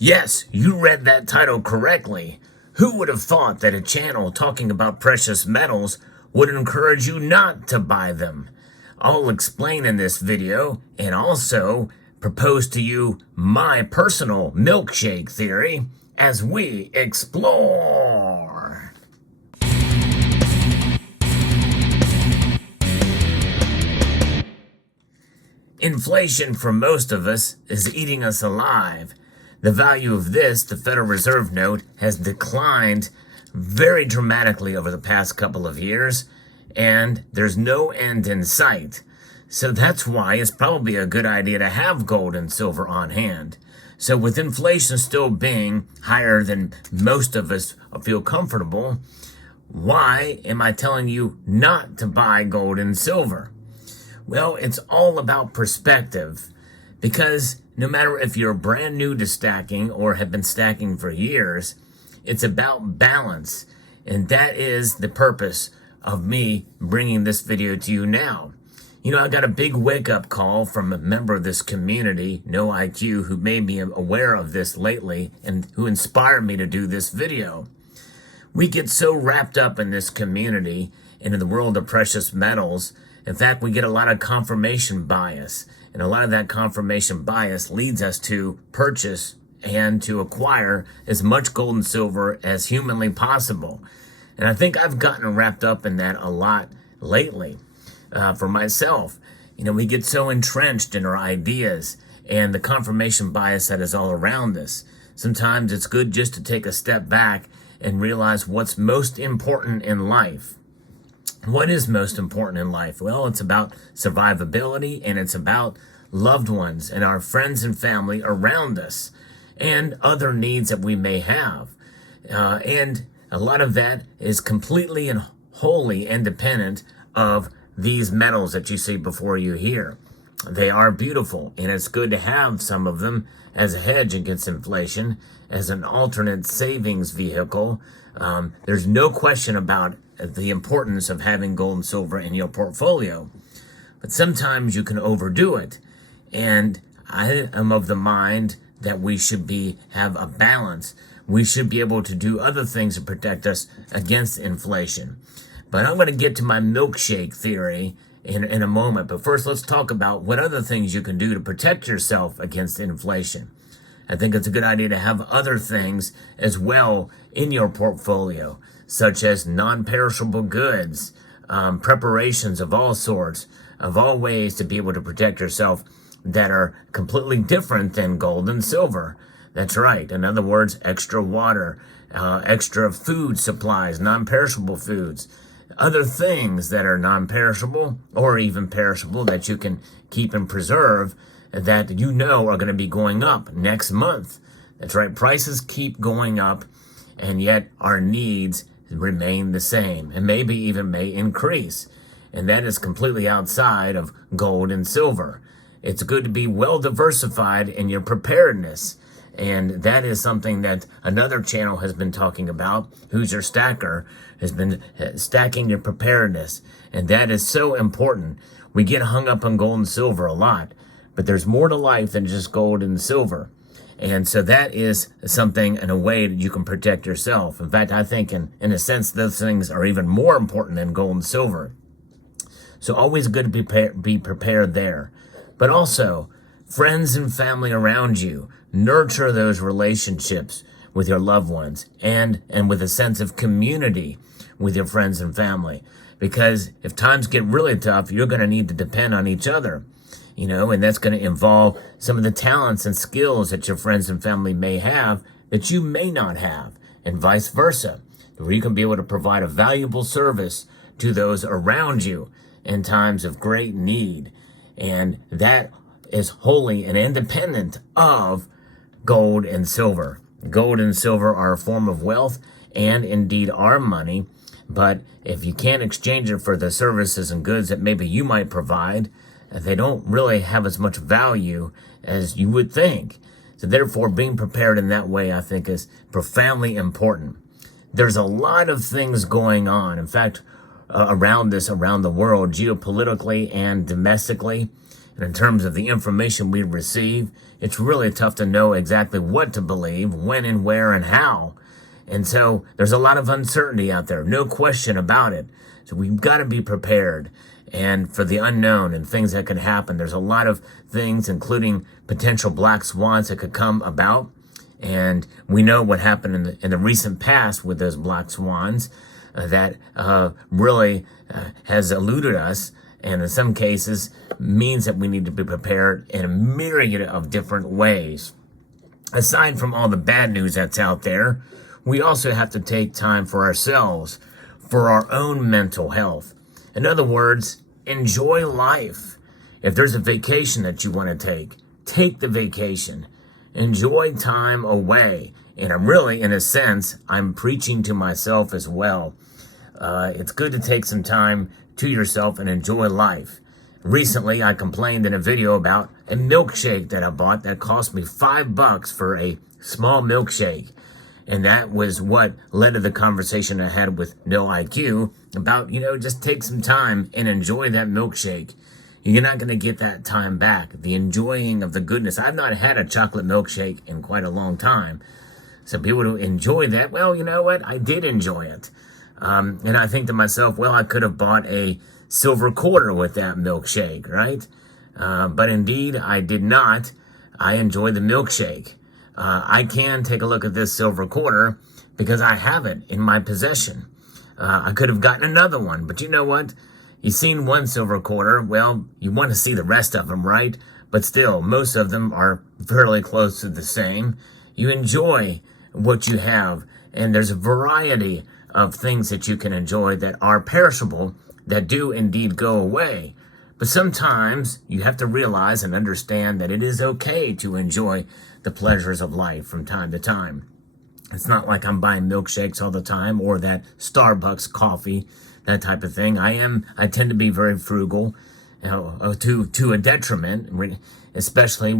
Yes, you read that title correctly. Who would have thought that a channel talking about precious metals would encourage you not to buy them? I'll explain in this video and also propose to you my personal milkshake theory as we explore. Inflation for most of us is eating us alive. The value of this, the Federal Reserve note, has declined very dramatically over the past couple of years, and there's no end in sight. So that's why it's probably a good idea to have gold and silver on hand. So with inflation still being higher than most of us feel comfortable, why am I telling you not to buy gold and silver? Well, it's all about perspective, because no matter if you're brand new to stacking or have been stacking for years, it's about balance. And that is the purpose of me bringing this video to you now. You know, I got a big wake-up call from a member of this community, No IQ, who made me aware of this lately and who inspired me to do this video. We get so wrapped up in this community and in the world of precious metals. In fact, we get a lot of confirmation bias, and a lot of that confirmation bias leads us to purchase and to acquire as much gold and silver as humanly possible. And I think I've gotten wrapped up in that a lot lately for myself. You know, we get so entrenched in our ideas and the confirmation bias that is all around us. Sometimes it's good just to take a step back and realize what's most important in life. What is most important in life? Well, it's about survivability, and it's about loved ones and our friends and family around us and other needs that we may have. And a lot of that is completely and wholly independent of these metals that you see before you here. They are beautiful, and it's good to have some of them as a hedge against inflation, as an alternate savings vehicle. There's no question about the importance of having gold and silver in your portfolio. But sometimes you can overdo it. And I am of the mind that we should have a balance. We should be able to do other things to protect us against inflation. But I'm going to get to my milkshake theory in a moment. But first, let's talk about what other things you can do to protect yourself against inflation. I think it's a good idea to have other things as well in your portfolio, such as non-perishable goods, preparations of all sorts, of all ways to be able to protect yourself that are completely different than gold and silver. That's right. In other words, extra water, extra food supplies, non-perishable foods, other things that are non-perishable or even perishable that you can keep and preserve that you know are going to be going up next month. That's right. Prices keep going up, and yet our needs remain the same and maybe even may increase. And that is completely outside of gold and silver. It's good to be well diversified in your preparedness. And that is something that another channel has been talking about, Who's Your Stacker, has been stacking your preparedness. And that is so important. We get hung up on gold and silver a lot, but there's more to life than just gold and silver. And so that is something in a way that you can protect yourself. In fact, I think in a sense, those things are even more important than gold and silver. So always good to be prepared there. But also, friends and family around you, nurture those relationships with your loved ones and with a sense of community with your friends and family. Because if times get really tough, you're going to need to depend on each other. You know, and that's going to involve some of the talents and skills that your friends and family may have that you may not have, and vice versa, where you can be able to provide a valuable service to those around you in times of great need. And that is wholly and independent of gold and silver. Gold and silver are a form of wealth and indeed are money. But if you can't exchange it for the services and goods that maybe you might provide, they don't really have as much value as you would think. So therefore, being prepared in that way, I think, is profoundly important. There's a lot of things going on. In fact, around the world, geopolitically and domestically. And in terms of the information we receive, it's really tough to know exactly what to believe, when and where and how. And so there's a lot of uncertainty out there, no question about it. So we've got to be prepared and for the unknown and things that can happen. There's a lot of things, including potential black swans that could come about. And we know what happened in the recent past with those black swans that really has eluded us, and in some cases means that we need to be prepared in a myriad of different ways. Aside from all the bad news that's out there, we also have to take time for ourselves, for our own mental health. In other words, enjoy life. If there's a vacation that you want to take the vacation. Enjoy time away. And I'm really, in a sense, I'm preaching to myself as well. It's good to take some time to yourself and enjoy life. Recently, I complained in a video about a milkshake that I bought that cost me $5 for a small milkshake. And that was what led to the conversation I had with No IQ about, just take some time and enjoy that milkshake. You're not going to get that time back. The enjoying of the goodness. I've not had a chocolate milkshake in quite a long time. So people who enjoy that, well, you know what? I did enjoy it. And I think to myself, well, I could have bought a silver quarter with that milkshake, right? But indeed, I did not. I enjoyed the milkshake. I can take a look at this silver quarter because I have it in my possession. I could have gotten another one, but you know what? You've seen one silver quarter, well, you want to see the rest of them, right? But still, most of them are fairly close to the same. You enjoy what you have, and there's a variety of things that you can enjoy that are perishable, that do indeed go away. But sometimes you have to realize and understand that it is okay to enjoy the pleasures of life from time to time. It's not like I'm buying milkshakes all the time or that Starbucks coffee, that type of thing. I tend to be very frugal, to a detriment, especially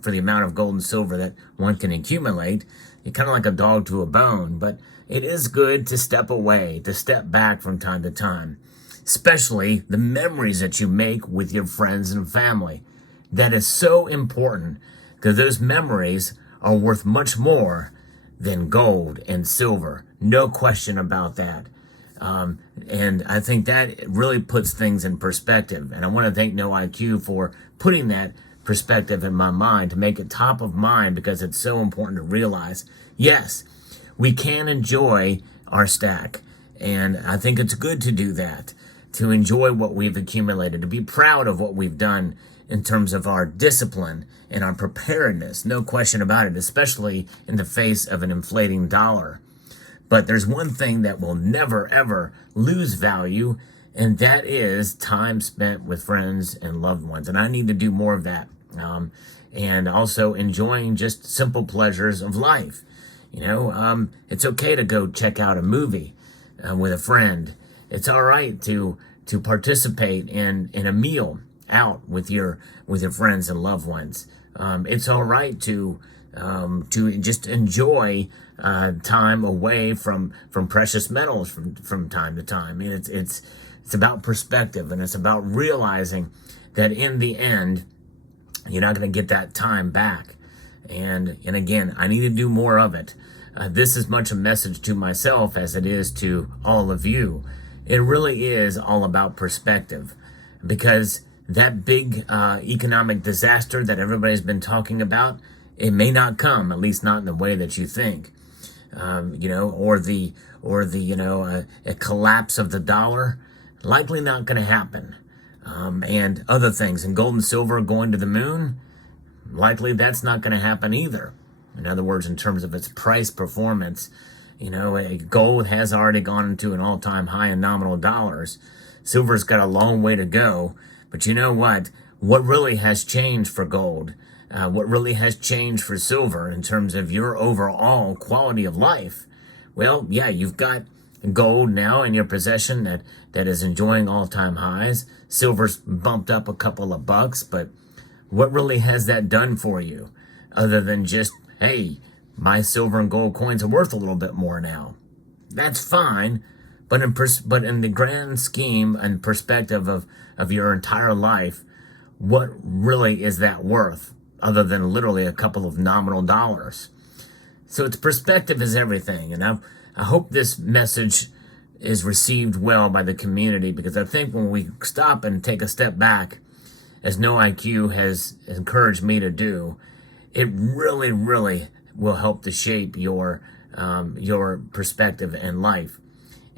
for the amount of gold and silver that one can accumulate. You're kind of like a dog to a bone, but it is good to step away, to step back from time to time, especially the memories that you make with your friends and family. That is so important because those memories are worth much more than gold and silver. No question about that. And I think that really puts things in perspective. And I want to thank No IQ for putting that perspective in my mind, to make it top of mind, because it's so important to realize, yes, we can enjoy our stack. And I think it's good to do that, to enjoy what we've accumulated, to be proud of what we've done in terms of our discipline and our preparedness. No question about it, especially in the face of an inflating dollar. But there's one thing that will never, ever lose value, and that is time spent with friends and loved ones. And I need to do more of that. And also enjoying just simple pleasures of life. It's okay to go check out a movie with a friend. It's all right to participate in a meal out with your friends and loved ones. It's all right to just enjoy time away from precious metals from time to time. It's about perspective, and it's about realizing that in the end, you're not going to get that time back. And again, I need to do more of it. This is much a message to myself as it is to all of you. It really is all about perspective, because that big economic disaster that everybody's been talking about, it may not come, at least not in the way that you think. Or a collapse of the dollar, likely not going to happen. And other things, and gold and silver going to the moon, likely that's not going to happen either. In other words, in terms of its price performance, gold has already gone into an all-time high in nominal dollars. Silver's got a long way to go. But you know what? What really has changed for gold? What really has changed for silver in terms of your overall quality of life? Well, yeah, you've got gold now in your possession that is enjoying all-time highs. Silver's bumped up a couple of bucks, but what really has that done for you other than just, hey, my silver and gold coins are worth a little bit more now? That's fine, but in the grand scheme and perspective of your entire life, what really is that worth other than literally a couple of nominal dollars. So its perspective is everything. And I hope this message is received well by the community, because I think when we stop and take a step back, as No IQ has encouraged me to do, it really, really will help to shape your perspective in life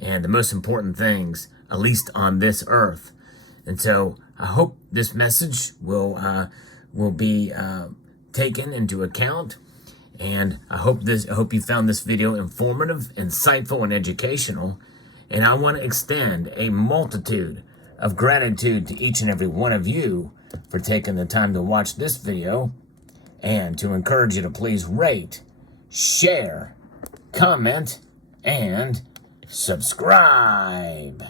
and the most important things, at least on this earth. And so I hope this message will be taken into account. And I hope you found this video informative, insightful, and educational. And I want to extend a multitude of gratitude to each and every one of you for taking the time to watch this video, and to encourage you to please rate, share, comment, and subscribe.